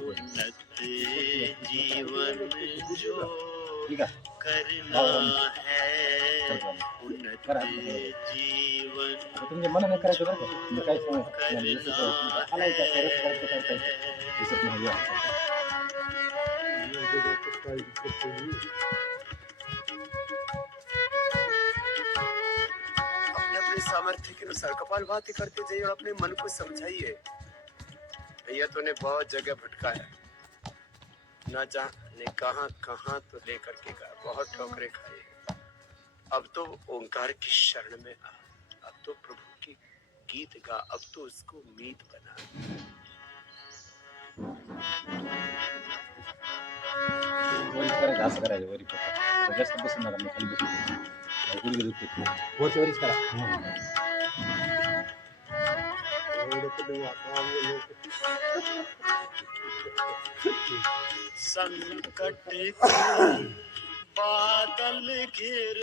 उन्नत जीवन जो करना है, उन्नत जीवन तुमचे मन नाही करायचं बरं का म्हणजे काय अपने सामर्थ्य के अनुसार कपालभाति करते जाइए और अपने मन को समझाइए, भैया तूने बहुत जगह भटकाया, ना जाने कहां कहां तो लेकर के गया, बहुत ठोकरे खाए, अब तो ओंकार की शरण में आ, अब तो प्रभु की गीत गा, अब तो उसको मीत बना। असं करायचं वरी जास्त बसून नका मी खाली बसून गुडघे दुखते वरची वरीच करा संकट के बादल घिर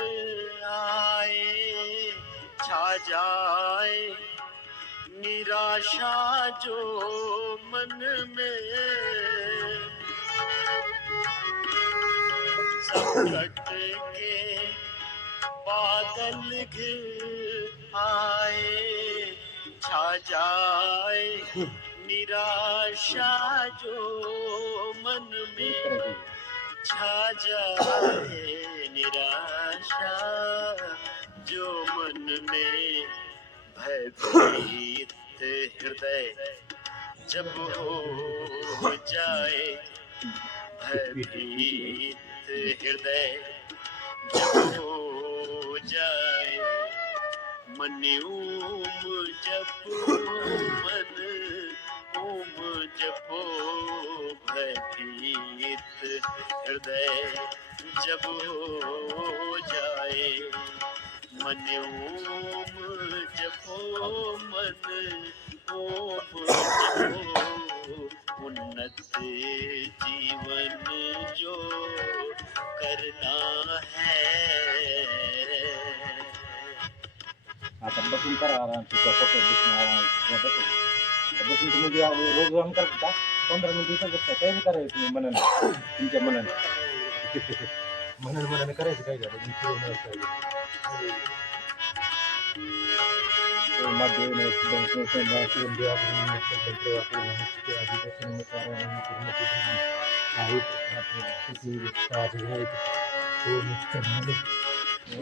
आए, छा जाए निराशा जो मन में, संकट के बादल घिर आए, छा जाए निराशा जो मन में, छा जाए निराशा जो मन में, भयभीत हृदय जब हो जाए, भयभीत हृदय जब हो जाए, मन ओम जपो, मन ओम जपो, भयभीत हृदय जब हो जाए, मन ओम जपो, मन ओम जपो, उन्नत जीवन जो करना है। आता बसून करा आराम बसून तुम्ही जेव्हा रोज व्यायाम करता 15 मिनिटं बसता काही बी करायचं तुम्ही मनाने तुमच्या मनाने मनाने करायचं काय झालं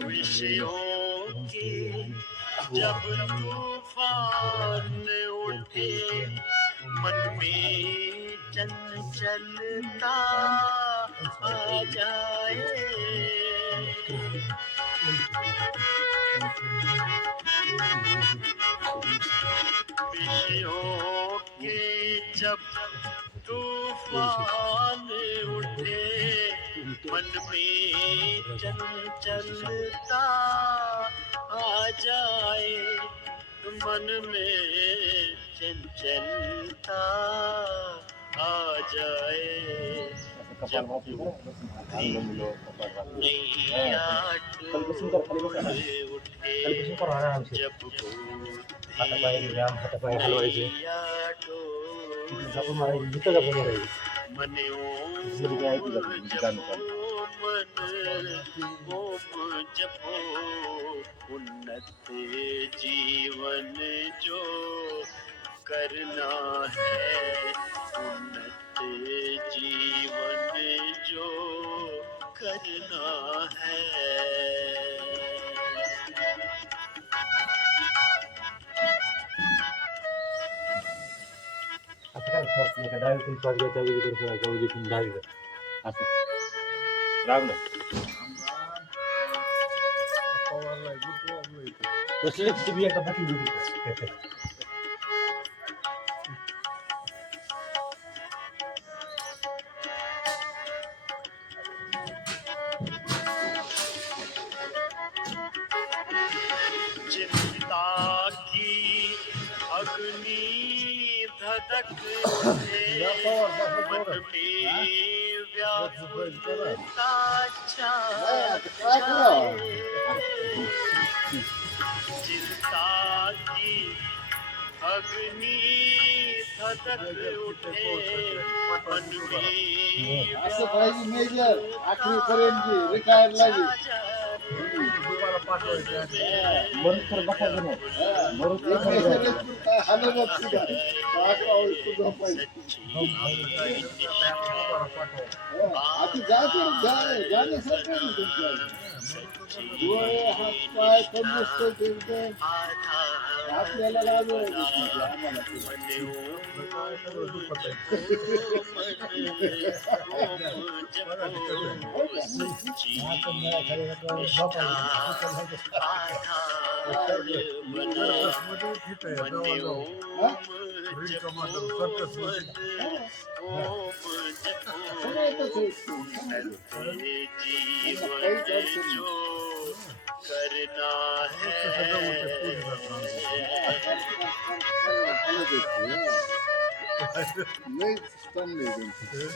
विषयों के जब तूफान उठे, मन में चंचलता आ जाए, विषयों के जब तूफान उठे, मन में चंचलता आ जाए, मन में चंचलता आ जाए, जब नैया टूट उठे, जब नैया टूट मन ओम जपो, उन्नत जीवन जो करना है, उन्नत जीवन जो करना है। डावीतून श्वास घ्यायचा उजवीकडे सोडायचा उजवीतून डावीकडे असं राग नाही कसली तुम्ही एकदा बाटली दिली चिंता की अग्नि धधक मन में व्याकुलता छाए, चिंता की अग्नि धधक उठे मन में असं पाहिजे मेजर आखरी पर्यंत रिटायर लागे मरून तर बसायचं नाही मरून ते हलवत सुद्धा आता जाण्यासारखं नाही तुमच्या डोळे हात पाय तंदुरुस्त ठेवते आपल्याला लागू आम्हाला करना नाही स्तंभ नाही त्यांची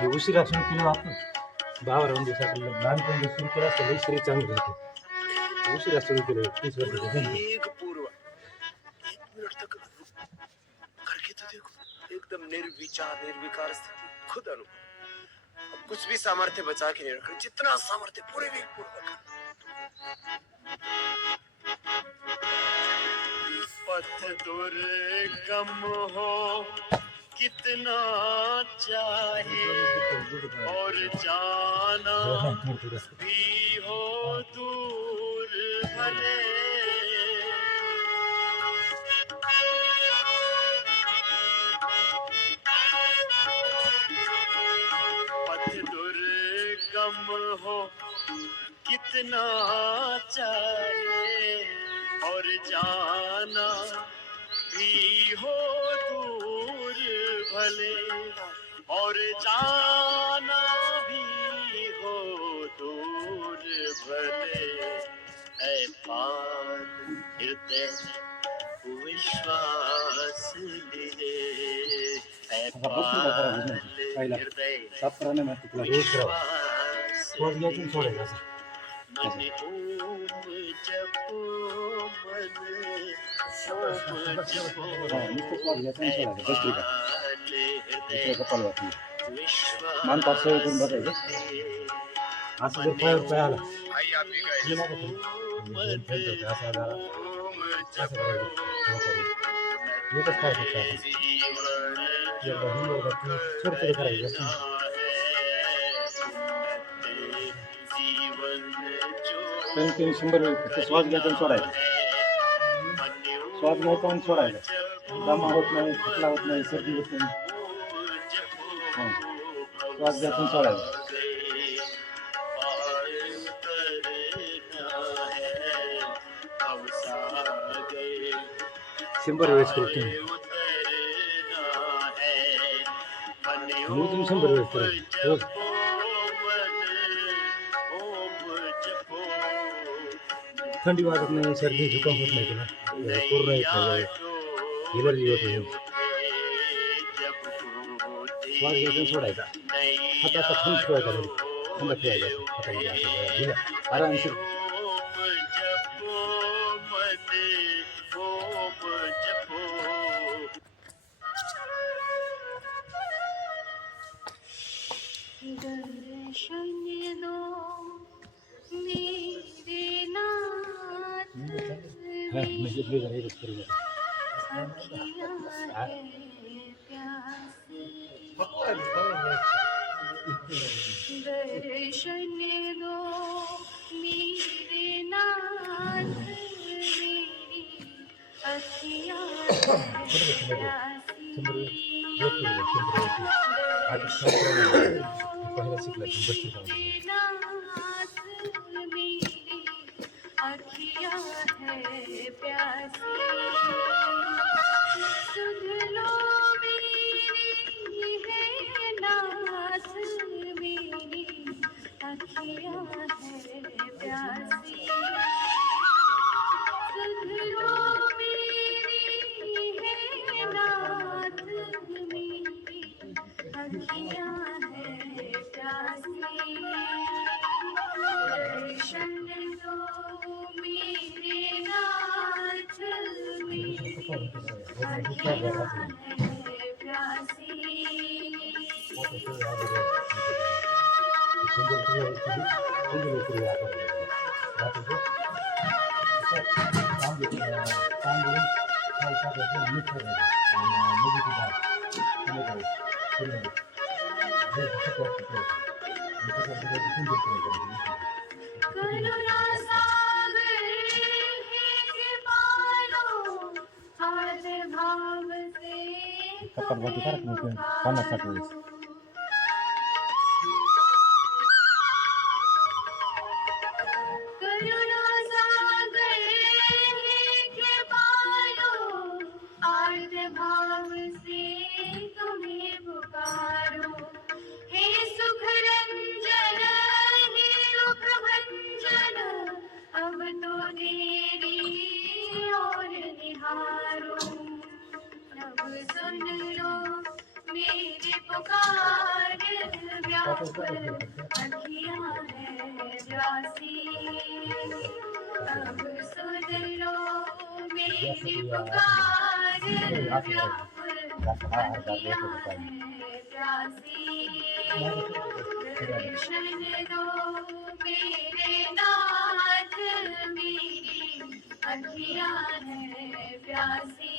हे उशिरा सुरू केलं आपण 12 दिवसाचं लहानपणी सुरू केलं असतं लई शरीर चांगलं होतं उशिरा सुरू केलं 30 वर्षाचं एक पूर्व 1 मिनट तक करके तो देखो एकदम निर्विचार निर्विकार स्थिति खुद अनुभव अब कुछ भी सामर्थ्य बचा के नहीं रखा जितना सामर्थ्य पूरे वेग पूर्वक पथ दुर्गम हो कितना चाहे और जाना भी हो दूर भले पथ दुर्गम हो कितना चाहे और जाना भी हो दूर भले और जाना भी हो दूर भले ऐ पार हृदय विश्वास लिए ऐ पार हृदय 17 महिन्यात तुला रोज करावं रोज घ्यायचं आणि सोडायचं असं मन ओम जपो मन ओम जपो नुसतं श्वास घ्यायचा आणि सोडायचं भस्त्रिका दुसऱ्या कपालभाती विश्वास मान पाच सवय करून बसायचं असं जर पायावर पाय आला आई आप भी गाइए हे नका करू. म्हणजे फेलतं होतं, असं आला ओम असं जपो करायचं थोडं करून एकच पाय फक्त आपण जीवन एकदा हिंग एकदा तू थोडं थोडं करायचं जास्त नाही. कंटिन्यू 100 वेळ फक्त श्वास घ्यायचा आणि सोडायचा श्वास घ्यायचा आणि सोडायचा दमा होत नाही थकला होत नाही सर्दी होत नाही श्वास घ्यायचा आणि सोडायचा 100 वेळेस करू तुम्ही मोजून 100 वेळेस करायचं रोज थंडी वाजत नाही सर्दी जुकाम होत नाही तुला कोरोना येत नाही एलर्जी होत नाही श्वास घ्यायचा आणि सोडायचा हात असा थंड ठेवायचा घरी थंड ठेवायचा हातामध्ये असं दिला आरामशीर दर्शन दो मेरे नाथ हां म्हणजे प्लीज एकच करू नका अखियाँ है प्यासी दर्शन दो मेरे नाथ मेरी अखियाँ है प्यासी पहिला शिकला की बसते नाथ मेरी अखियाँ है प्यासी सुन लो मेरी है नाथ मेरी अखियाँ है प्यासी सुन लो मेरी है नाथ मेरी अखियाँ हैं प्यासी दर्शन दो मेरे नाथ मेरी अखियाँ हैं प्यासी करुणा सागर हे कृपालो हाथ भाव से तुम्हें पुकारो करुणा सागर हे कृपालो आर्त भाव से तुम्हें पुकारो हे सुख रंजन हे दुख भंजन अब तो तेरी ओर निहारो अब सुन लो मेरी पुकार व्याकुल अखियाँ हैं प्यासी अब सुन लो मेरी पुकार व्याकुल अखियाँ हैं प्यासी दर्शन दो मेरे नाथ मेरी अखियाँ हैं प्यासी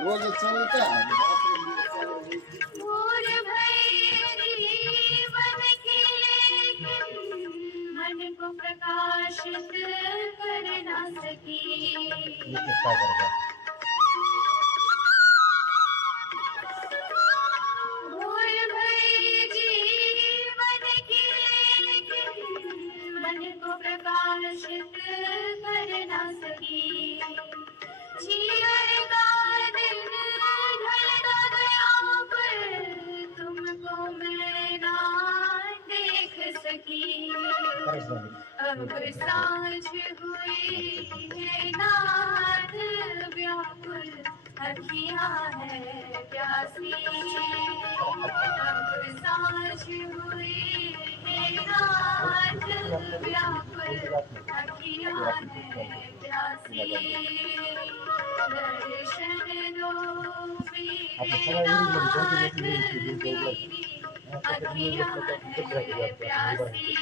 रोज चालू का मोर भैरी वन खिले मन को प्रकाशित कर ना सकी मोर भैरी वन खिले मन को प्रकाशित कर ना सकी जीवन का दिन ढलता गया पर तुमको मैं ना देख सकी अब सांझ हुई है नाथ व्याकुल अखियाँ हैं प्यासी अब सांझ हुई है नाथ व्याकुल अखियाँ हैं प्यासी दर्शन दो मेरे नाथ मेरी अखियाँ हैं प्यासी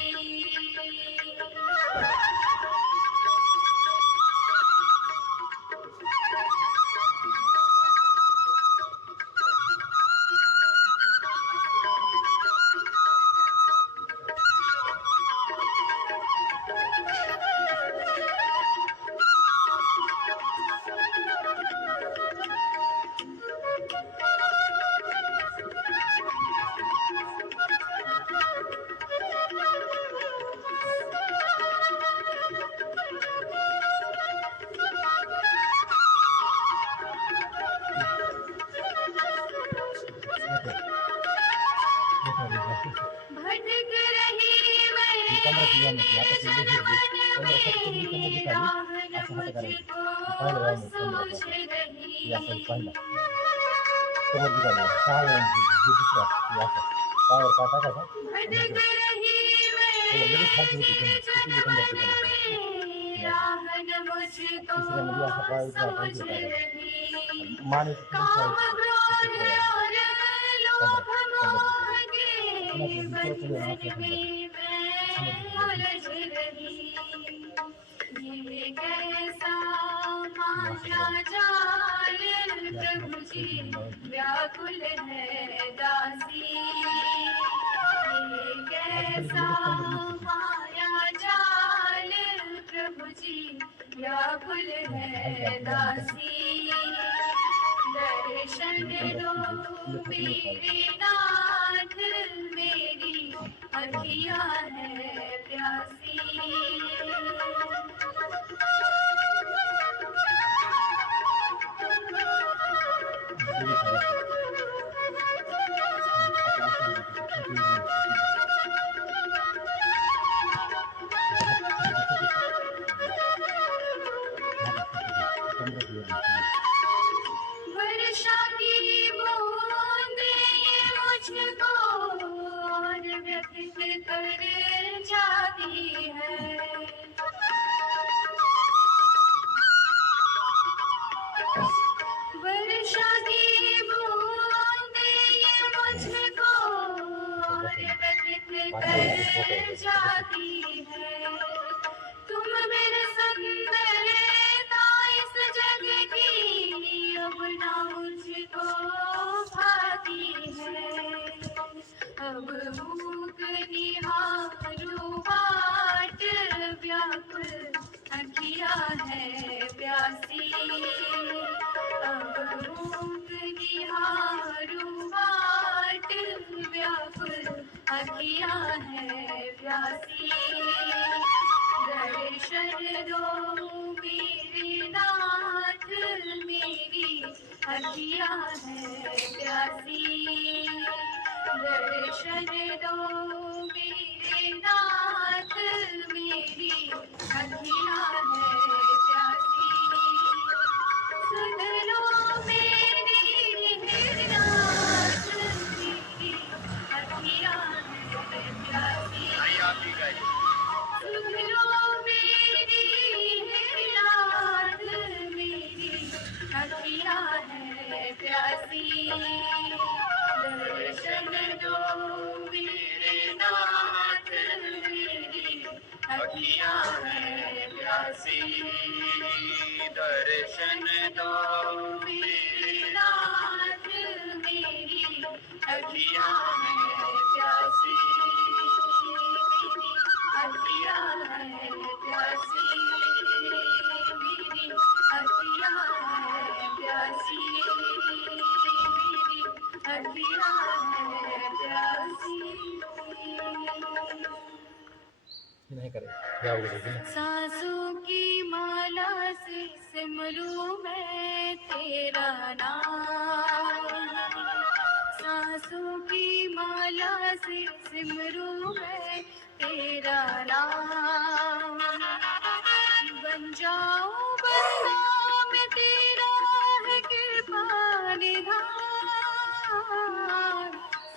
भटक रही मैं राह न मुझको सूझ रही भटक रही मैं राह न मुझको सूझ रही काम क्रोध और लोभ मोह के बंधन में मैं उलझ रही ये कैसा माया जाल प्रभु जी व्याकुल है दासी ये कैसा माया जाल प्रभु जी व्याकुल है दासी दर्शन दो मेरे नाथ मेरी अखियाँ है प्यासी। वर्षा की बूंदें ये मुझको और व्यथित कर जाती है। वर्षा की बूंदें ये मुझको और व्यथित कर जाती है। तुम मेरे सुंदरता इस जग की अब ना मुझको भाती है। अब मूक निहारूं बाट व्याकुल अखियाँ है प्यासी। अब मूक निहारूं बाट व्याकुल अखियाँ है प्यासी। दर्शन दो मेरे नाथ मेरी अखियाँ है प्यासी। दर्शन दो मेरे नाथ मेरी अखियाँ है प्यासी। सुन लो मेरी नाथ मेरी अखियाँ है प्यासी। सुन लो मेरी नाथ मेरी अखियाँ है प्यासी। दर्शन दो मेरे नाथ मेरी अखियाँ है प्यासी। दर्शन दो मेरे नाथ मेरी अखियाँ है प्यासी। अखियाँ है प्यासी मेरी अखियाँ है प्यासी। मेरी अखियाँ है प्यासी। नहीं करे क्या बोलेगी ना। सांसों की माला से सिमरूं मैं तेरा नाम। सांसों की माला से सिमरूं मैं तेरा नाम। बन जाऊं बंदा मैं तेरा है कृपा निधान।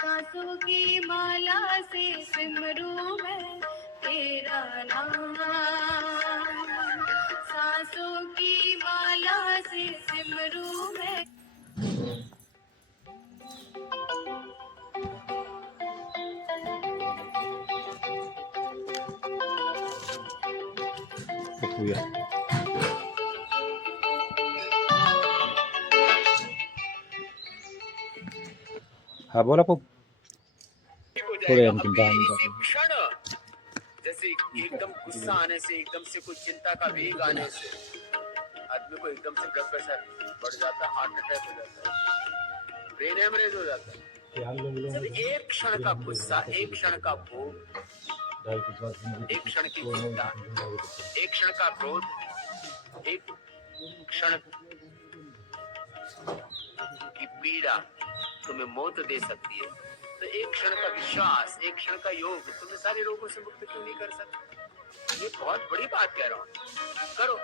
सांसों की माला से सिमरूं मैं तेरा नाम। सांसों की माला से सिमरूं मैं। हाँ बोला पप्पू। थोड़े हम चिंता इसी क्षण जैसे एकदम गुस्सा आने से, एकदम से कोई चिंता का वेग आने से आदमी को एकदम से ब्लड प्रेशर बढ़ जाता है, हार्ट अटैक हो जाता है, ब्रेन हेमरेज हो जाता है। जब एक क्षण का गुस्सा, एक क्षण का भोग, एक क्षण की चिंता, एक क्षण का क्रोध, एक क्षण की पीड़ा तुम्हें मौत दे सकती है, तो एक क्षण का विश्वास, एक क्षण का योग तुम्हें सारे रोगों से मुक्त क्यों नहीं कर सकता? ये बहुत बड़ी बात कह रहा हूँ, करो।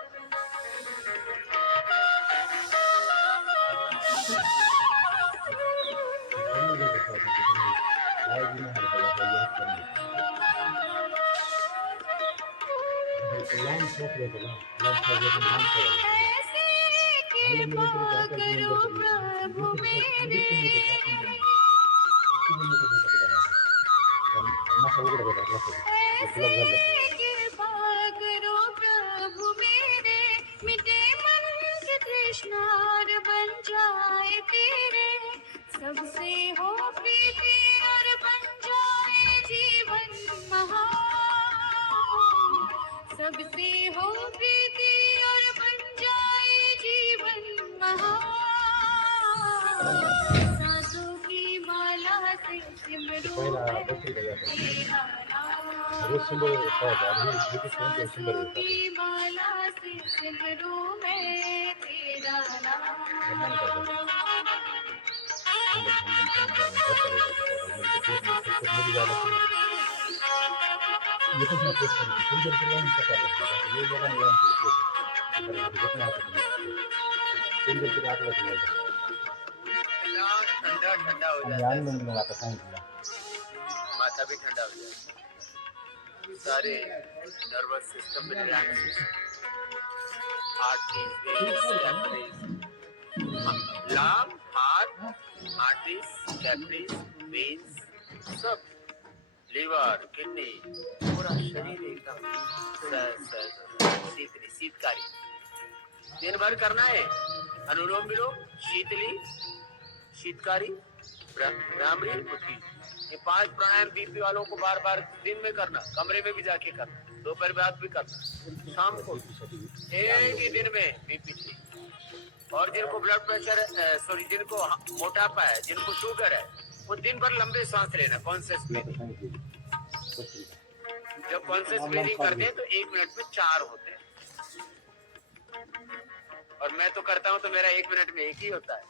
बन जाए तेरे सबसे हो प्रीति और बन जाए जीवन महान। सबसे हो प्रीति और बन जाए जीवन महान। सांसों की माला से सिमर पहिला बसरी का रोज 100 आणि हे कोणते 100 की माला से सिमरू मैं तेरा नाम इतना ठंडा ठंडा हो जाता है, माथा भी ठंडा हो जाता है, सारे नर्वस सिस्टम में relax, lung, heart, arteries, capillaries, veins, सब, लीवर, किडनी, पूरा शरीर एकदम शीतकारी। दिन भर करना है अनुलोम विलोम, शीतली, शीतकारी, भ्रामरी, उद्गीत। ये 5 प्राणायाम बीपी वालों को बार बार दिन में करना, कमरे में भी जाके करना, दोपहर बाद भी करना, शाम को एक ही दिन में बीपी। और जिनको ब्लड प्रेशर जिनको मोटापा है, जिनको शुगर है, वो दिन भर लंबे सांस लेना, कॉन्शियस ब्रीथिंग। जब कॉन्शियस ब्रीथिंग करते हैं तो 1 मिनट में 4 होते हैं, और मैं तो करता हूँ तो मेरा 1 मिनट में 1 ही होता है।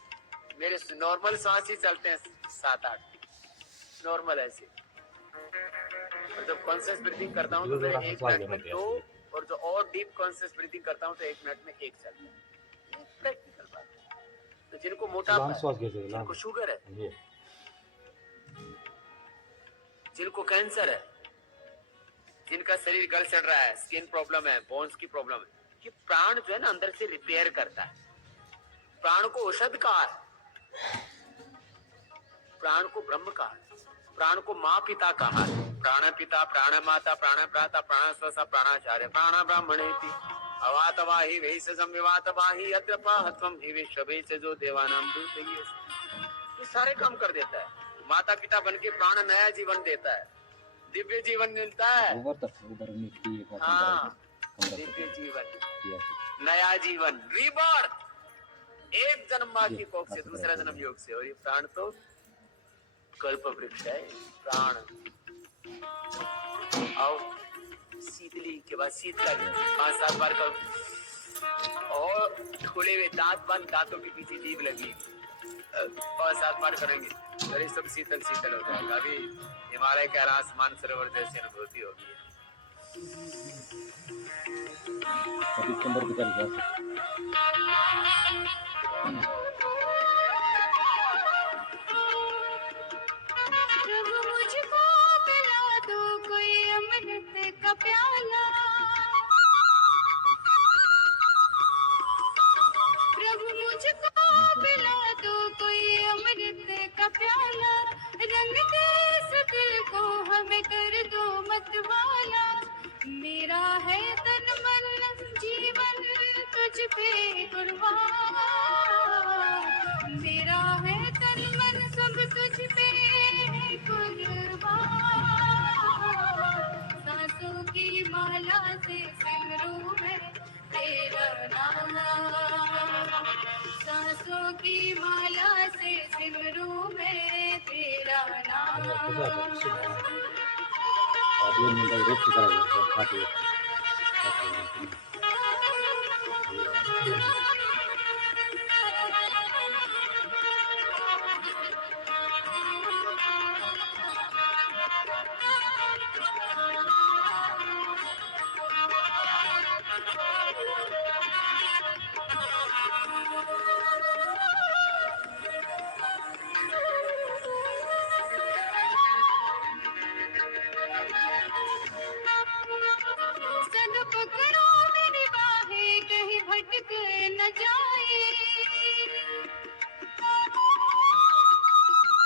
मेरे नॉर्मल सांस ही चलते हैं 7-8 नॉर्मल ऐसे। और जब कॉन्शियस ब्रीथिंग करता हूँ तो मेरे 1 मिनट में 2, और जो और डीप कॉन्शियस ब्रीथिंग करता हूँ तो 1 मिनट में 1 चलता है। प्रैक्टिकल बात है। तो जिनको मोटापा है, जिनको शुगर है, जिनको कैंसर है, जिनका शरीर गल सड़ रहा है, स्किन प्रॉब्लम है, बोन्स की प्रॉब्लम है, ये प्राण जो है ना अंदर से रिपेयर करता है। प्राण को औषध कहा है, प्राण को ब्रह्म कहा है, प्राण को माँ पिता कहा है। प्राण पिता, प्राण माता, प्राण भ्राता, प्राण स्वसा, प्राणाचार्य, प्राण ब्राह्मणेति अवातवाहि वैस संविवातवाहि अत्रपाहत्वम हि विश्ववे से जो देवानाम दूत। ये सारे काम कर देता है। माता पिता बन के प्राण नया जीवन देता है, दिव्य जीवन मिलता है। हाँ, दिव्य जीवन, नया जीवन, रीबर्थ, एक जन्म माँ की कोख से, दूसरा जन्म योग से। और ये प्राण तो कल्प वृक्ष है, प्राण। आओ, शीतली के बाद शीतकारी 5-7 बार करो, और खुले हुए दांत बंद, दांतों के पीछे जीभ लगी, 5-7 बार करेंगे, अरे सब शीतल शीतल हो जाएगा। अभी हिमालय का रास मानसरोवर जैसी अनुभूति होगी। प्रभु मुझको पिला दो कोई अमृत का प्याला, प्रभु मुझको पिला दो कोई अमृत का प्याला, रंग दे इस दिल को हमें कर दो मतवाला। मेरा है तन मन जीवन तुझ पे कुर्बान, मेरा है तन मन सब तुझ पे कुर्बान। सांसों की माला से सिमरूं मैं तेरा नाम, सांसों की माला से सिमरूं मैं तेरा नाम। सद पकड़ो मेरी बाहें कहीं भटक न जाए,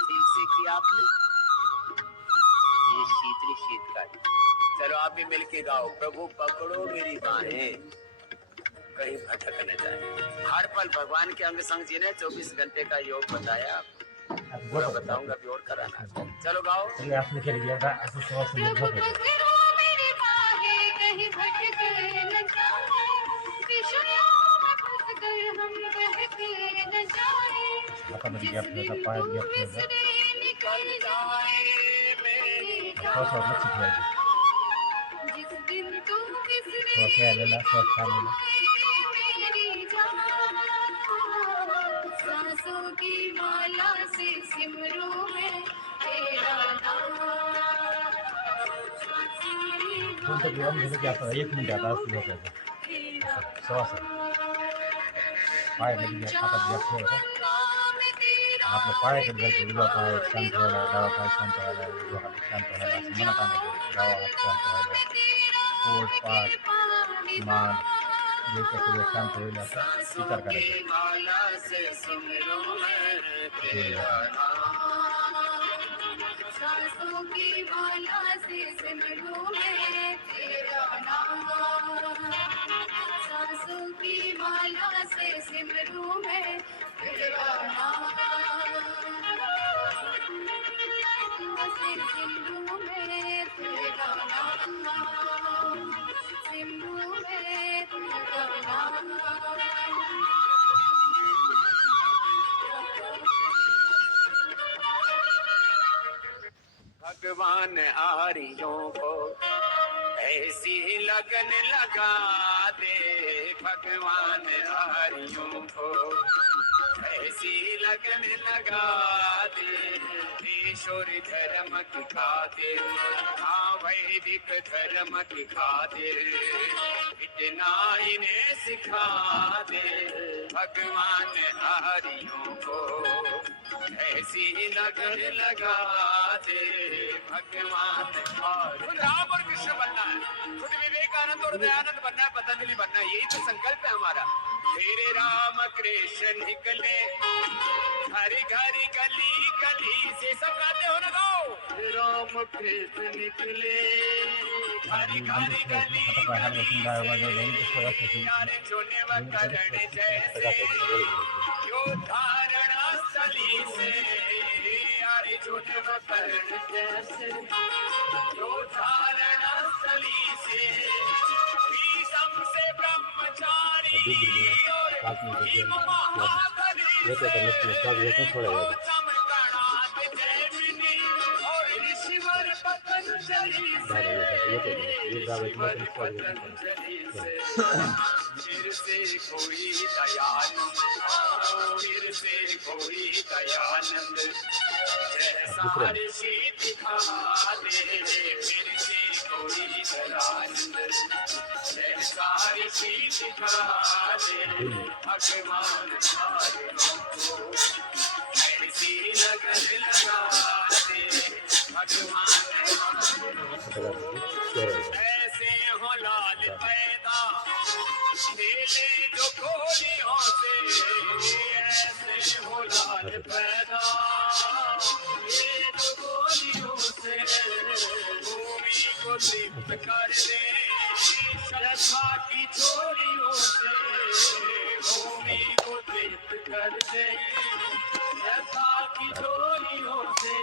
ठीक से किया आपने, ये शीतली शीतकारी। चलो आप भी मिलके गाओ, प्रभु पकड़ो मेरी बाहें कहीं भटक न जाए। हर पल भगवान के अंग संग जीने, 24 घंटे का योग बताया, पूरा बताऊंगा भी और कराना। चलो गाओ। प्रभु पकड़ो मेरी बाहें कहीं भटक न जाए, विषयों में फंस कर हम बहक न जाए, जिस दिन तू विसरे निकल जाए। श्वासावर लक्ष ठेवायचं. जिस दिन तू बिसरे श्वास यायला श्वास चाललेला. मेरी जान, सांसों की माला से सिमरूं मैं तेरा नाम. कोणतं व्यायाम झालं की आता 1 मिनिट आता असं झोपायचं. श्वास पायामध्ये हातात गॅप ठेवायचा. आपल्या पायाकडे जायचं. उजवा पाय शांत व्हायला, डावा पाय शांत व्हायला, उजवा हात शांत व्हायला असं मनात आणायचं. डावा हात शांत व्हायला, पोट पाठ मान जे काही सगळं शांत होईल असा विचार करायचा. सांसों की माला से सिमरूं मैं तेरा नाम. सांसों की माला से सिमरूं मैं तेरा नाम. सिमरूं मैं तेरा नाम. सिमरूं मैं तेरा नाम. भगवान आरियों को ऐसी लगन लगा दे. भगवान आरियों को ऐसी लगन लगा दे. ईश्वर धर्म की खातिर, हाँ वैदिक धर्म की खातिर इतना इन्हें सिखा दे. भगवान आरियों को ऐसी लगन लगा दे. भगवान राम और कृष्ण बनना है, खुद विवेकानंद और दयानंद बनना है, पतंजलि बनना है. यही तो संकल्प है हमारा. तेरे राम कृष्ण निकले हरी घरी गली गली से. सब गाते हो ना, गाओ. राम कृष्ण निकले हरी घरी गली गली से. यारे जोने व करण जैसे यो धारणा स्थली से. यारे जोने व करण जैसे यो धारणा स्थली से. भीषम से ब्रह्मचारी और भीम महाबली से चमकणात जैमिनी और ऋषिवर पतंजलि से. ऋषिवर पतंजलि से. फिर से कोई दयानंद, फिर से कोई दयानंद जैसा ऋषि दिखा दे. फिर से कोई दयानंद जैसा ऋषि दिखा दे. भगवान आरियों को ऐसी लगन लगा दे. भगवान ऐसे हो लाल पैदा खेले जो गोलियों से. ऐसे हो लाल पैदा खेले जो गोलियों से. भूमि को लिप्त कर दे श्रद्धा की चोरियों से. भूमि को लिप्त कर दे श्रद्धा की चोरियों से.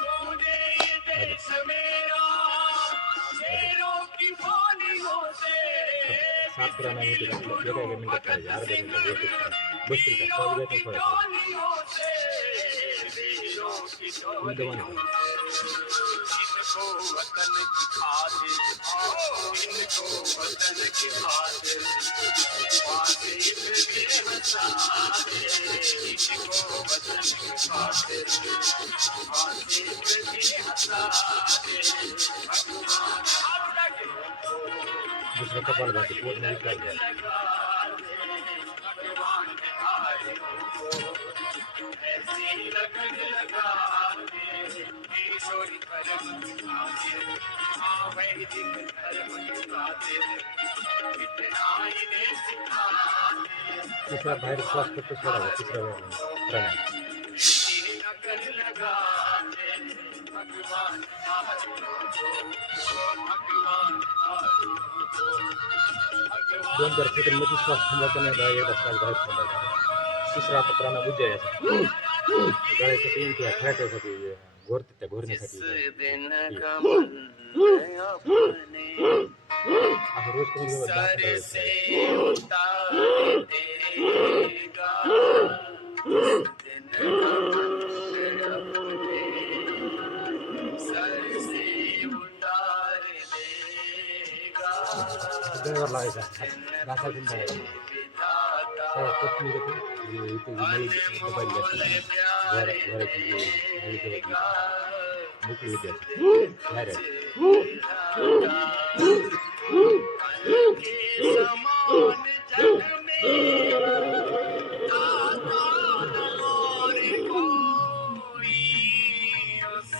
तूने ये देश मेरा शेरों की बोलियों से. सात पुराना मिनट भगत सिंह वीरों की टोलियों से. वीरों की टोलियों इनको वतन की खातिर, इनको वतन की खातिर फांसी पे भी हंसा दे. इनको वतन की खातिर फांसी पे भी हंसा दे. भगवान दूसरा कपाल बाकी पोट में निकाल दिया. भगवान आरियों को ऐसी लगन लगा दे. ईश्वरी धर्म की खातिर, हाँ वैदिक धर्म की खातिर इतना इन्हें सिखा दे. तीसरा बाहर श्वास करते सोडायचा. तिसरा प्राणायाम. ऐसी लगन लगा दे. भगवान आरियों को, भगवान आरियों को, भगवान 2-4 सेकंदमध्ये श्वास थांबायचा नाही. एकदा श्वास बाहेर सोडायचा. तिसरा आता प्राणायाम उज्जायाचा. गळ्यासाठी किंवा फॅटसाठी घोरते त्या घोरण्यासाठी असं रोज करून सर से उतार देगा जिस दिन का अपने सर से ड्राइवर लागायचा घासायचं नाही सगळ्या कोथमीर होती इथे नळी दबायला घराची नळी दबायची मोकळी होती बाहेर एक पॉईंट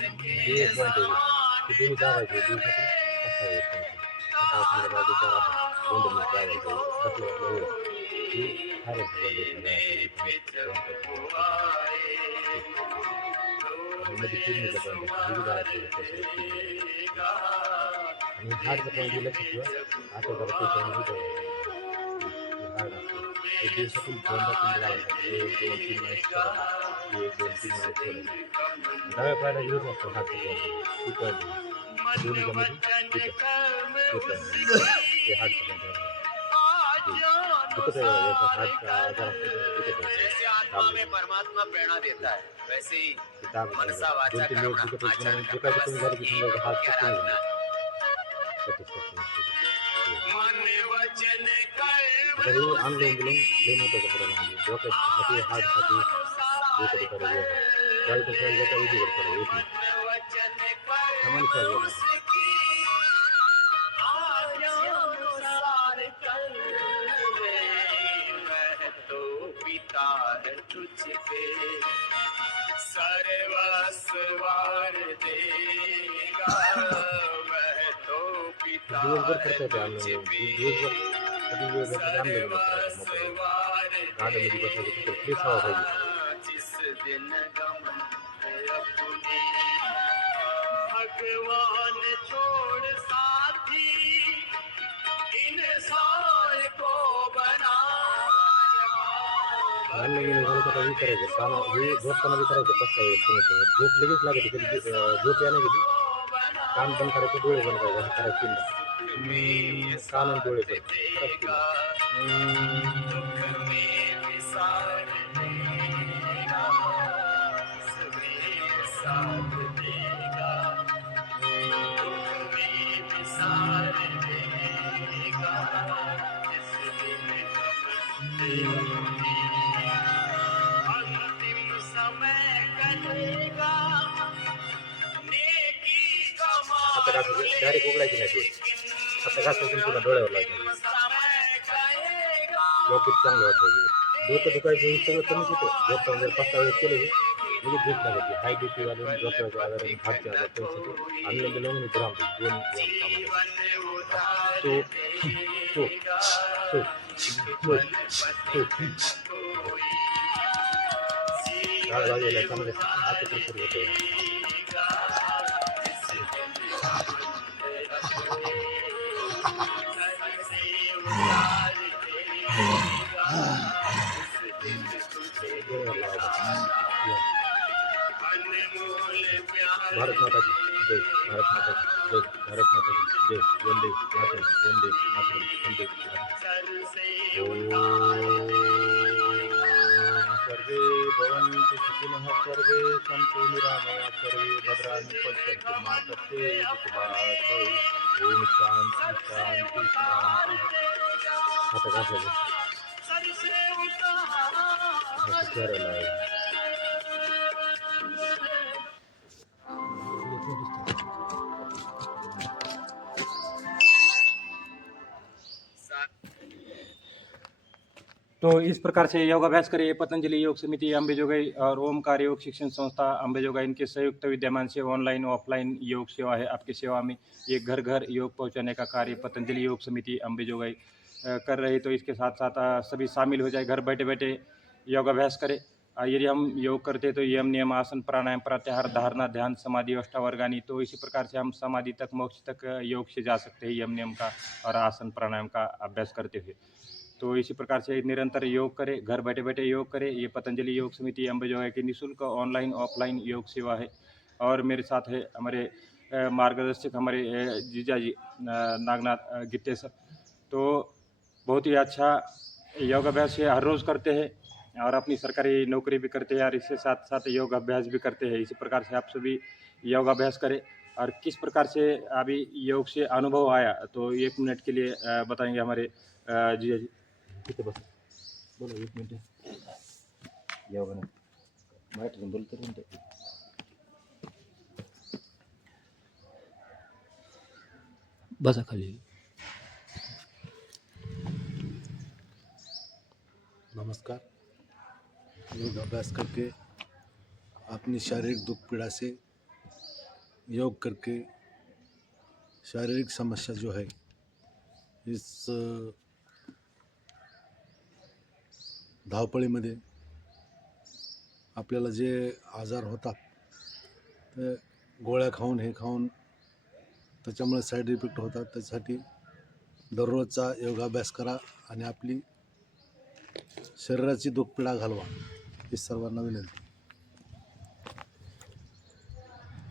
आहे की दोन्ही जागायचे दिवसातून कसा येत सकाळ संध्याकाळ दुपार आपण 2 मिनिट जागायचं बसल्या वेळ ही हायरच मध्ये किडनीचा पॉईंट विविध आणि हार्टचा पॉईंट लक्षात ठेवा 8,000 पेशंट हार्ट असतो एक दिवसातून 2-3 जागायचं 1-2-3 मिनिट 1-2-3 मिनिट डाव्या पायाला घेऊन असतो हात दोन्ही जमध्ये ते हार्टचं दुखत आहे हार्टचा आजार दुखत जैसे आत्मा में परमात्मा प्रेरणा देता है वैसे ही मनसा वाचा 2-3 मिनिट दुखत आहे दुखायचं तुम्ही झालं की समजा हात सुटून जाणार आता हे अनुलोम विलोम लय महत्त्वाचा करायला म्हणजे डोक्यासाठी हार्टसाठी डोकं दुखायला गाडी तर काही जाता इझी करता येत नाही सामान्य स्वागत दिवसभर करता येते अनुलोम दिवसभर कधी वेळ भेटला अनुलोम गाड्यामध्ये बसायचं तिथं फ्रेश हवा पाहिजे भगवान छोड़ साथी इंसान को बनाया झालं तर काही करायचं काना हे झोपताना बी करायचं 5-6 वेळेस झोप लगेच लागते कधी झोप या नाही कधी कान बंद करायचे डोळे बंद करायचे करायचे कान आणि डोळे बंद अंतिम समय करेगा नेकी कमा आता घासायचं डायरेक्ट उघडायची नाही ते आता घासायचं पुन्हा डोळ्यावर लावायचं डोक्यात चांगलं वाटायचं डोकं दुखायचं हे सगळं कमीच होतं झोपताना जर 5-6 वेळेस केलं की लगेच झोप लागायची हाय बीपी वाले डोक्याचे आजार आणि हार्टचे आजार त्यांच्यासाठी अनुलोम विलोम आणि ग्राम 2 ग्राम काळ वाजेला चांगलं आता प्रेशर होतं भारत माता की जय भारत माता की जय भारत माता की जय वंदे मातरम वंदे मातरम वंदे सर्वे भवन्तु सुखिनः सर्वे सन्तु निरामयाः सर्वे भद्राणि पश्यन्तु मा कश्चित् दुःखभाग् ओम शांति शांति शांति आता घासायचं करायला तो इस प्रकार से योगाभ्यास करिए। पतंजलि योग समिति अंबेजोगाई और ओमकार योग शिक्षण संस्था अंबेजोगाई इनके संयुक्त विद्यमान से ऑनलाइन ऑफलाइन योग सेवा है आपकी सेवा में। ये घर घर योग पहुंचाने का कार्य पतंजलि योग समिति अंबेजोगाई कर रही। तो इसके साथ साथ सभी शामिल हो जाए, घर बैठे बैठे योगाभ्यास करें। यदि हम योग करते हैं तो यम नियम आसन प्राणायाम प्रत्याहार धारणा ध्यान समाधि अष्टावर्गानी, तो इसी प्रकार से हम समाधि तक मोक्ष तक योग से जा सकते हैं यम नियम का और आसन प्राणायाम का अभ्यास करते हुए। तो इसी प्रकार से निरंतर योग करें, घर बैठे बैठे योग करें। ये पतंजलि योग समिति अंबेजोगाई की निःशुल्क ऑनलाइन ऑफलाइन योग सेवा है। और मेरे साथ है हमारे मार्गदर्शक हमारे जीजा जी नागनाथ गित्ते सर। तो बहुत ही अच्छा योग अभ्यास हर रोज़ करते हैं और अपनी सरकारी नौकरी भी करते हैं और इसके साथ साथ योग अभ्यास भी करते हैं। इसी प्रकार से आप सभी योग अभ्यास करें और किस प्रकार से अभी योग से अनुभव आया, तो 1 मिनट के लिए बताएंगे हमारे जीजा जी। ठीक है, बस बोलो 1 मिनट योग ने मराठी में बोलते रहते। बसा खाली। नमस्कार। योग अभ्यास करके अपनी शारीरिक दुख पीड़ा से योग करके शारीरिक समस्या जो है इस धावपळीमध्ये आपल्याला जे आजार होतात ते गोळ्या खाऊन हे खाऊन त्याच्यामुळे साईड इफेक्ट होतात, त्यासाठी दररोजचा योगाभ्यास करा आणि आपली शरीराची दुखपीडा घालवा, ही सर्वांना विनंती।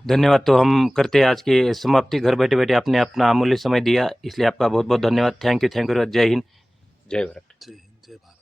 धन्यवाद। तो हम करते हैं आज की समाप्ति। घर बैठे बैठे आपने अपना अमूल्य समय दिया, इसलिए आपका बहुत बहुत धन्यवाद। Thank you. जय हिंद, जय भारत। जय हिंद, जय भारत।